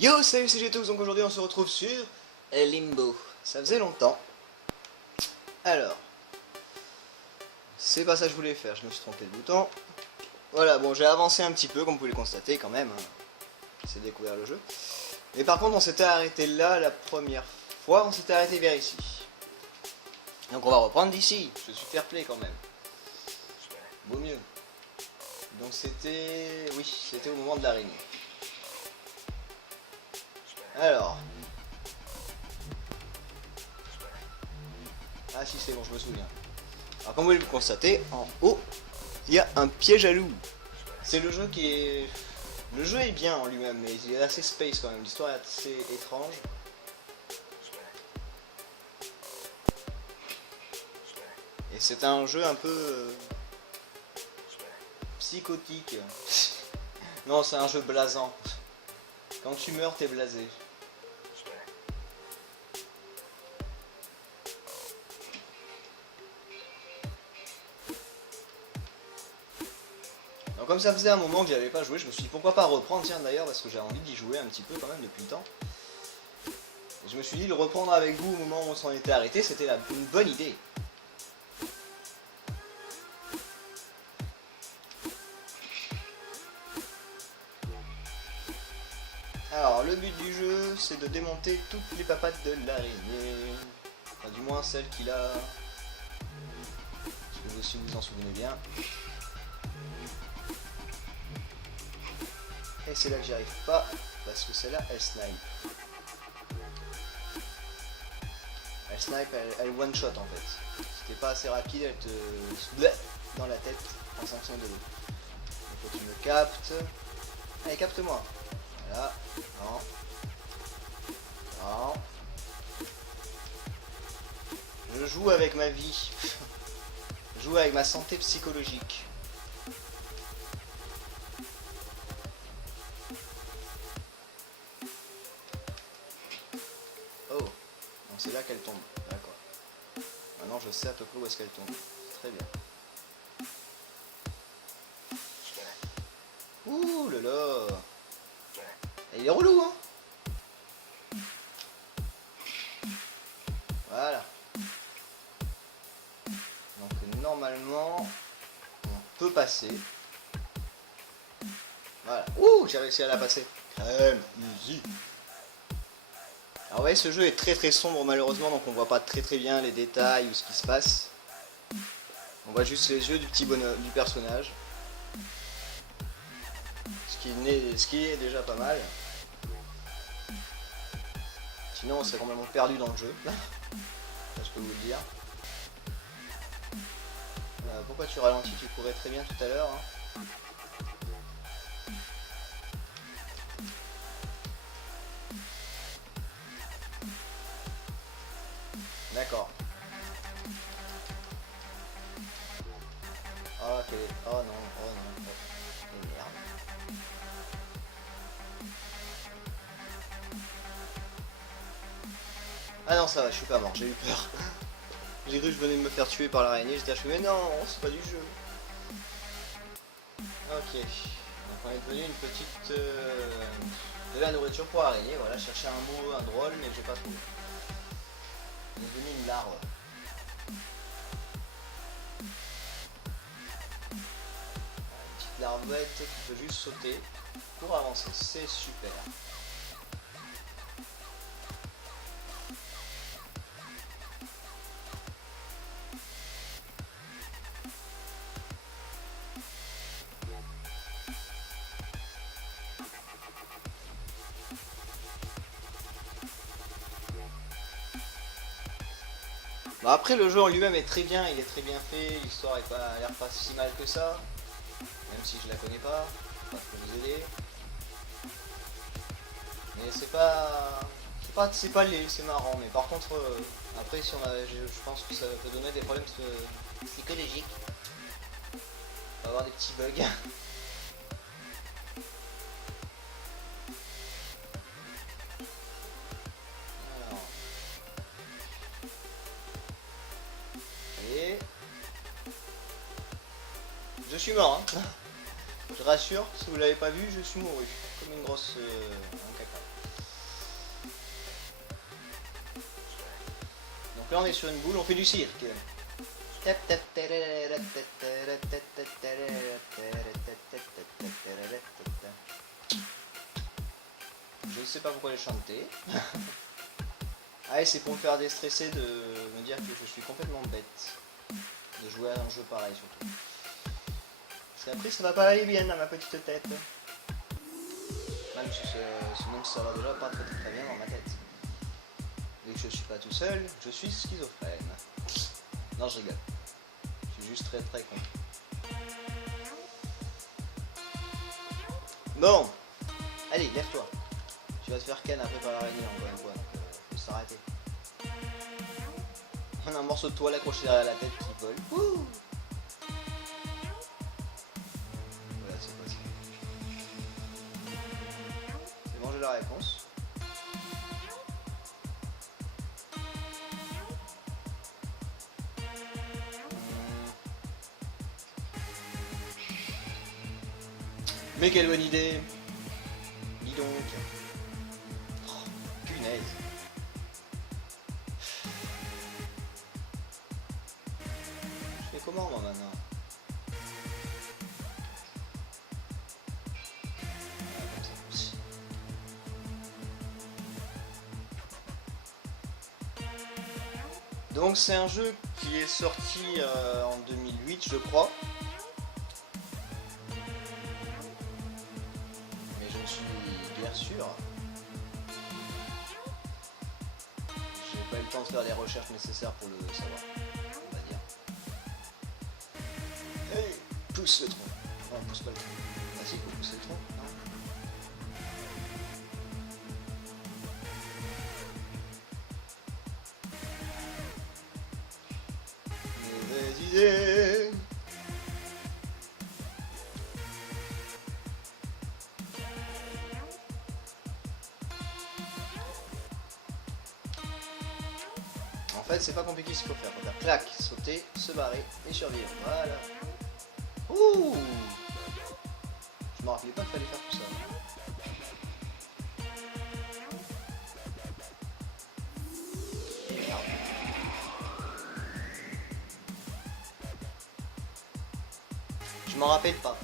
Yo, salut, c'est Getox, donc aujourd'hui on se retrouve sur Limbo. Ça faisait longtemps. Alors, c'est pas ça que je voulais faire, je me suis trompé de bouton. Voilà, bon, j'ai avancé un petit peu, comme vous pouvez le constater quand même. C'est découvert le jeu. Mais par contre, on s'était arrêté là la première fois, on s'était arrêté vers ici. Donc on va reprendre d'ici, je suis fair play quand même. Vaut mieux. Donc c'était... Oui, c'était au moment de l'araignée. Alors... Ah si, c'est bon, je me souviens. Alors comme vous pouvez le constater, en haut, il y a un piège à loup. C'est le jeu qui est... Le jeu est bien en lui-même, mais il est assez space quand même. L'histoire est assez étrange. Et c'est un jeu un peu... psychotique. Non, c'est un jeu blasant. Quand tu meurs, t'es blasé. Donc comme ça faisait un moment que j'avais pas joué, je me suis dit pourquoi pas reprendre, tiens d'ailleurs, parce que j'ai envie d'y jouer un petit peu quand même depuis le temps. Et je me suis dit le reprendre avec vous au moment où on s'en était arrêté, c'était une bonne idée. Alors le but du jeu, c'est de démonter toutes les papates de l'araignée. Enfin du moins celles qu'il a. Si vous vous en souvenez bien. Et c'est là que j'y arrive pas, parce que celle-là, elle snipe. Elle snipe, elle one-shot en fait. Si t'es pas assez rapide, elle te dans la tête en fonction de l'eau. Il faut que tu me captes. Allez, capte-moi. Voilà. Non. Non. Je joue avec ma vie. Je joue avec ma santé psychologique. Oh. Donc c'est là qu'elle tombe. D'accord. Maintenant je sais à peu près où est-ce qu'elle tombe. Très bien. Ouh là là. Et il est relou hein. Voilà. Donc normalement on peut passer. Voilà. Ouh, j'ai réussi à la passer. Crème, easy. Alors ouais, ce jeu est très sombre malheureusement, donc on voit pas très bien les détails ou ce qui se passe. On voit juste les yeux du petit bonhomme, du personnage. Ce qui est déjà pas mal. Sinon on serait complètement perdu dans le jeu. Ça, je peux vous le dire. Pourquoi tu ralentis? Tu courais très bien tout à l'heure. Hein. D'accord. Oh, ok. Oh non, oh non. Oh, merde. Ah non, ça va, je suis pas mort, j'ai eu peur. J'ai cru que je venais de me faire tuer par l'araignée, j'étais achevé, mais non, c'est pas du jeu. Ok, donc on est devenu une petite... de la nourriture pour araignée, voilà, je cherchais un mot, un drôle, mais j'ai pas trouvé. On est devenu une larve. Une petite larvette qui peut juste sauter pour avancer, c'est super. Bon, après le jeu en lui-même est très bien, il est très bien fait, l'histoire a l'air pas si mal que ça, même si je la connais pas trop vous aider. Mais c'est pas laid, c'est marrant, mais par contre après si on a, je pense que ça peut donner des problèmes psychologiques. On va avoir des petits bugs. Je suis mort, hein. Je rassure, si vous l'avez pas vu, je suis mouru. Comme une grosse... un caca. Là on est sur une boule, on fait du cirque. Je ne sais pas pourquoi j'ai chanté. Ah, et c'est pour me faire déstresser de me dire que je suis complètement bête de jouer à un jeu pareil surtout. Parce qu'après ça va pas aller bien dans ma petite tête. Même si ça va déjà pas très bien dans ma tête. Vu que je suis pas tout seul, je suis schizophrène. Non, je rigole. Je suis juste très con. Bon, allez, lève-toi. Tu vas te faire ken après par l'araignée encore une fois, donc faut s'arrêter. On a un morceau de toile accroché derrière la tête qui vole. Ouh, voilà, c'est pas ça. C'est bon, j'ai la réponse. Mais quelle bonne idée! Dis donc. Oh, punaise. Je fais comment moi maintenant? Ah, comme ça. Donc c'est un jeu qui est sorti en 2008 je crois. Mais je ne suis guère sûr. J'ai pas eu le temps de faire les recherches nécessaires pour le savoir, on va dire. Hey, pousse le tronc. Non, pousse pas le tronc. Ah si, il faut pousser le tronc. Non. Mauvaise idée. En fait, c'est pas compliqué ce qu'il faut faire. Faut faire clac, sauter, se barrer et survivre. Voilà. Ouh! Je me rappelais pas qu'il fallait faire tout ça. Merde. Je m'en rappelle pas.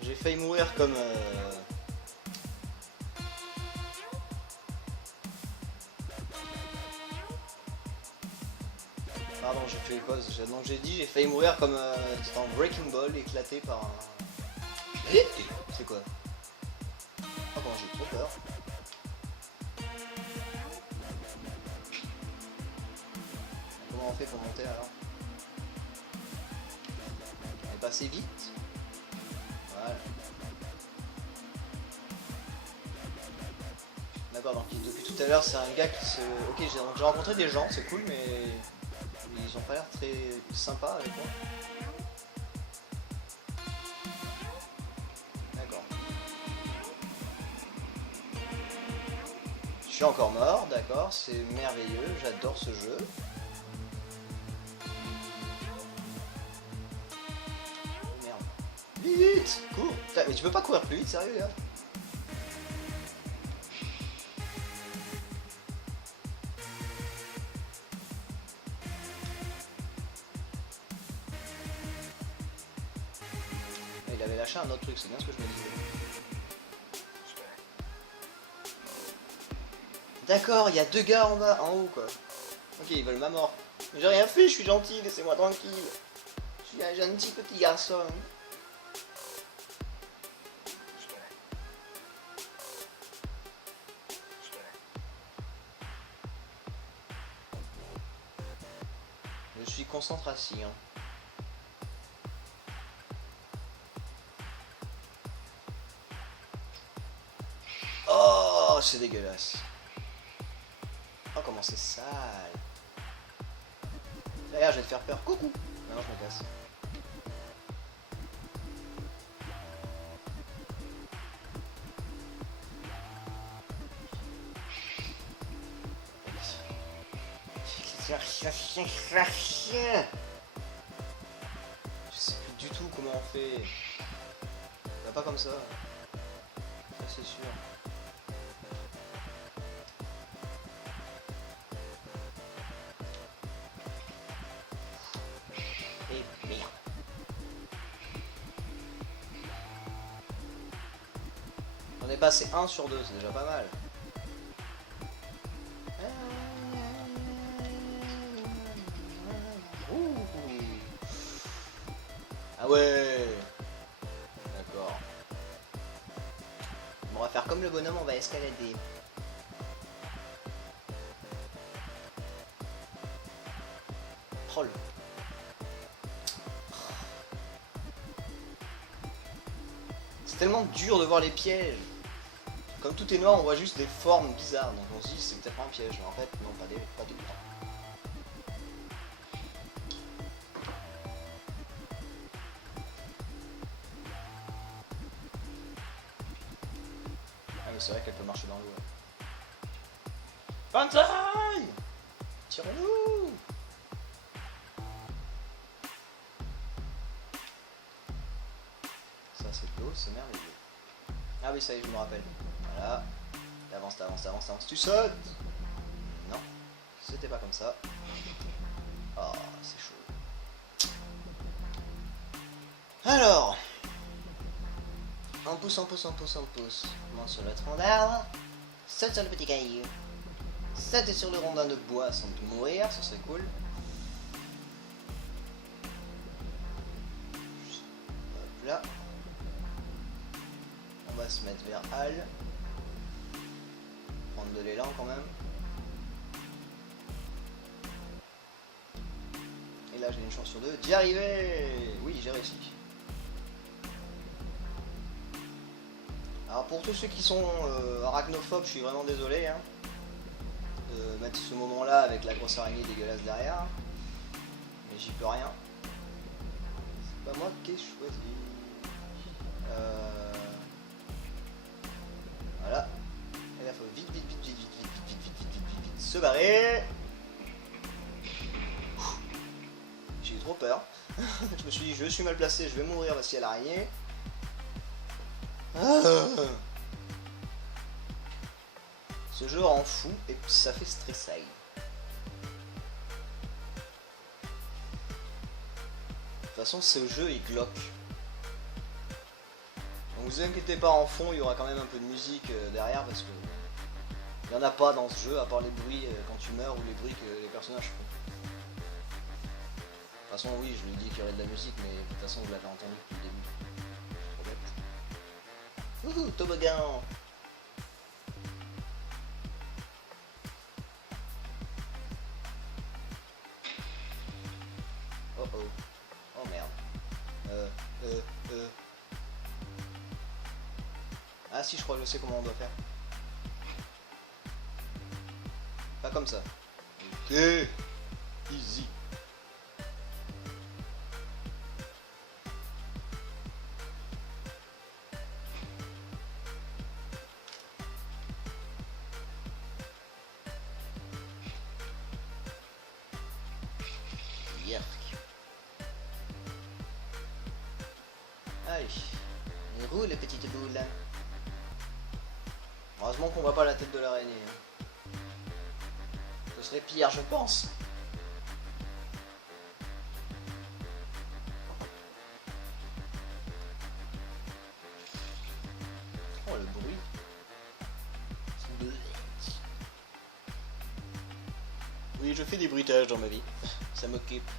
J'ai failli mourir comme... Pardon, j'ai fait les pauses. Donc j'ai dit, j'ai failli mourir comme dans Breaking Ball, éclaté par un... C'est quoi? Oh, comment j'ai trop peur. Comment on fait pour monter alors? On est passé vite. Voilà. D'accord, donc depuis tout à l'heure c'est un gars qui se... Ok, j'ai rencontré des gens, c'est cool, mais ils ont pas l'air très sympas avec moi. D'accord. Je suis encore mort, d'accord, c'est merveilleux, j'adore ce jeu. Merde. Vite, cours. Mais tu peux pas courir plus vite, sérieux là? Il avait lâché un autre truc, c'est bien ce que je me disais. D'accord, il y a deux gars en bas, en haut quoi. Ok, ils veulent ma mort. J'ai rien fait, je suis gentil, laissez-moi tranquille. Je suis un gentil petit garçon. Je suis concentration. Oh, c'est dégueulasse. Oh, comment c'est sale. D'ailleurs, je vais te faire peur. Coucou. Non, je me casse. chien, chat, chien. Je sais plus du tout comment on fait. Bah, pas comme ça. Ça c'est sûr. Et merde. On est passé 1 sur 2, c'est déjà pas mal. Ah ouais. D'accord. On va faire comme le bonhomme, on va escalader. Troll. C'est tellement dur de voir les pièges. Comme tout est noir, on voit juste des formes bizarres. Donc on se dit c'est peut-être un piège. Mais en fait, non, pas tout le temps. Ah mais c'est vrai qu'elle peut marcher dans l'eau. Banzai! Tirons-nous! Ça c'est de l'eau, c'est merveilleux. Ah oui, ça y est, je me rappelle. Voilà. T'avances, t'avances, t'avances, t'avances. Tu sautes! Non, c'était pas comme ça. Oh, c'est chaud. Alors. Un pouce, un pouce, un pouce, un pouce. Monte sur le tronc d'arbre. Saute sur le petit caillou. Saute sur le rondin de bois sans te mourir, ce serait cool. Hop là. On va se mettre vers Hal. Prendre de l'élan quand même. Et là j'ai une chance sur deux d'y arriver. Oui, j'ai réussi. Alors pour tous ceux qui sont arachnophobes, je suis vraiment désolé hein, de mettre ce moment là avec la grosse araignée dégueulasse derrière. Mais j'y peux rien. C'est pas moi qui ai choisi. Voilà. Et là faut vite se barrer. J'ai eu trop peur. Je me suis dit je suis mal placé, je vais mourir parce qu'il y a l'araignée. Ce jeu rend fou et ça fait stresser. De toute façon ce jeu il glauque. Donc vous inquiétez pas, en fond il y aura quand même un peu de musique derrière parce que il n'y en a pas dans ce jeu à part les bruits quand tu meurs ou les bruits que les personnages font. De toute façon oui je lui ai dit qu'il y aurait de la musique mais de toute façon vous l'avez entendu depuis le début. Trop bête. Wouhou, toboggan. Oh oh. Oh merde. Ah si je crois que je sais comment on doit faire. Pas comme ça. Ok. Easy. Yerk. Allez. Et roule petite boule. Heureusement qu'on voit pas la tête de l'araignée. Ce serait pire je pense. Oh le bruit. Oui je fais des bruitages dans ma vie. Ça m'occupe.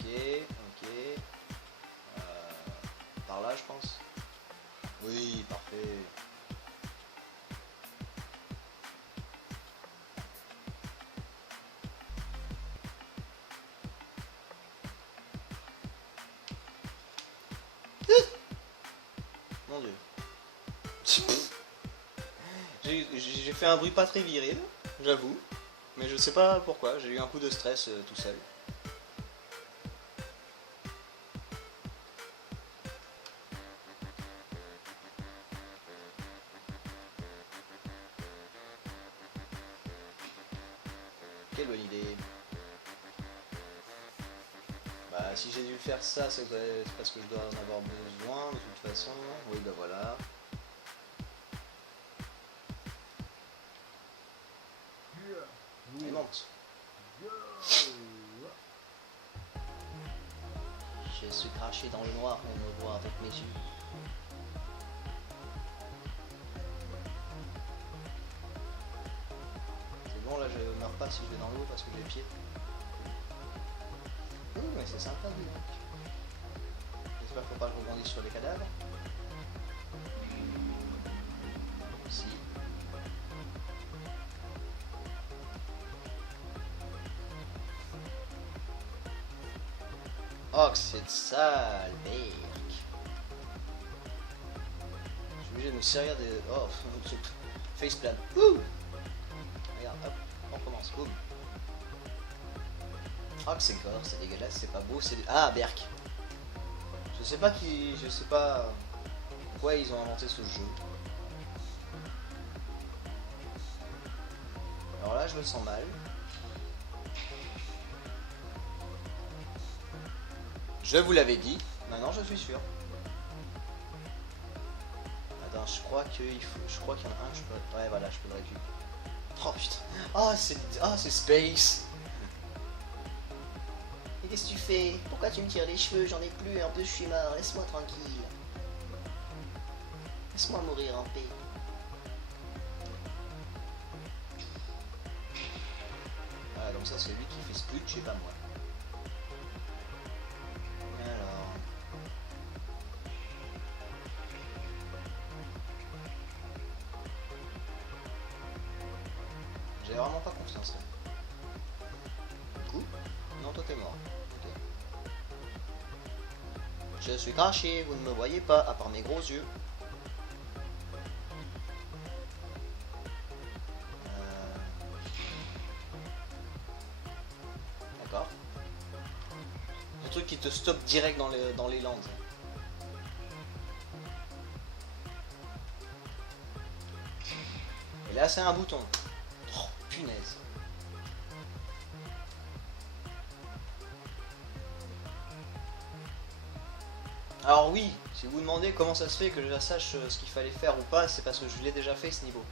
Ok. Par là je pense. Oui, parfait. Mon dieu. J'ai fait un bruit pas très viril, j'avoue. Mais je sais pas pourquoi, j'ai eu un coup de stress tout seul. quelle bonne idée. Bah si j'ai dû faire ça, c'est parce que je dois en avoir besoin de toute façon. Oui bah voilà. Il monte. Je suis craché dans le noir, on me voit avec mes yeux. C'est bon là, je meurs pas si je vais dans l'eau parce que j'ai pied. Ouh mais c'est sympa dis donc. J'espère qu'il faut pas que je rebondisse sur les cadavres. Si. Oh que c'est sale, mec. Je suis obligé de me servir des... Oh, faceplan. Ouh. Regarde, hop, on commence, boum. Oh que c'est gore, c'est dégueulasse, c'est pas beau, c'est... Ah, Berk. Je sais pas qui... Je sais pas... pourquoi ils ont inventé ce jeu. Alors là, je me sens mal. Je vous l'avais dit, maintenant je suis sûr. Attends, je crois qu'il faut... Je crois qu'il y en a un, je peux... Ouais, voilà, je peux le récupérer. Oh putain. Oh, c'est Space. Et qu'est-ce que tu fais? Pourquoi tu me tires les cheveux? J'en ai plus, en plus je suis mort, laisse-moi tranquille. Laisse-moi mourir en paix. Voilà, donc ça c'est lui qui fait Splutch et pas moi. Alors... J'ai vraiment pas confiance là. Du coup, non toi t'es mort. Okay. Je suis caché, vous ne me voyez pas, à part mes gros yeux. D'accord. Le truc qui te stoppe direct dans les landes. Et là c'est un bouton. Oh, punaise. Alors oui, si vous vous demandez comment ça se fait que je sache ce qu'il fallait faire ou pas, c'est parce que je l'ai déjà fait ce niveau.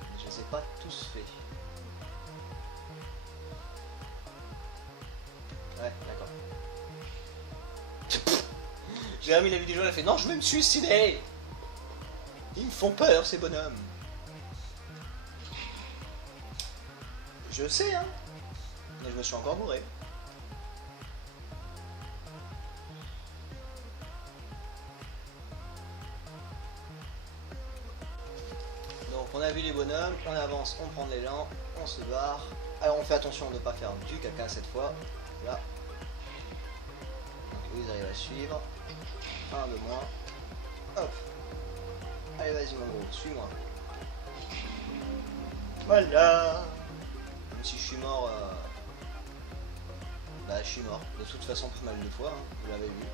Mais je les ai pas tous faits. Ouais, d'accord. Jérémy l'a vu des gens, il a fait non, je vais me suicider. Ils me font peur ces bonhommes. Je sais hein, mais je me suis encore bourré. Donc on a vu les bonhommes, on avance, on prend l'élan, on se barre. Alors on fait attention de ne pas faire du caca cette fois. Là. Donc eux ils arrivent à suivre. Un de moins. Hop. Allez vas-y mon gros, suis-moi. Voilà. Même si je suis mort, bah je suis mort. De toute façon pas mal de fois, hein, vous l'avez vu.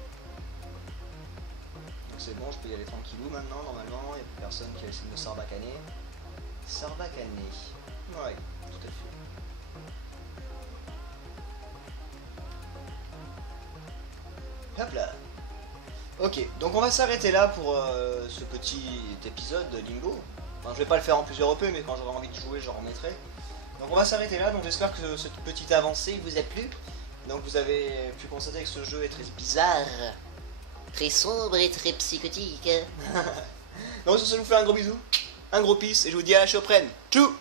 Donc c'est bon, je peux y aller tranquillou maintenant, normalement, il n'y a plus personne qui va essayer de me sarbacaner. Sarbacaner. Ouais, tout à fait. Hop là. Ok, donc on va s'arrêter là pour ce petit épisode de Limbo. Enfin, je vais pas le faire en plusieurs EP, mais quand j'aurai envie de jouer, j'en remettrai. Donc on va s'arrêter là, donc j'espère que cette petite avancée vous a plu. Donc vous avez pu constater que ce jeu est très bizarre, très sombre et très psychotique. Donc sur ce, je vous fais un gros bisou, un gros peace, et je vous dis à la prochaine. Tchou.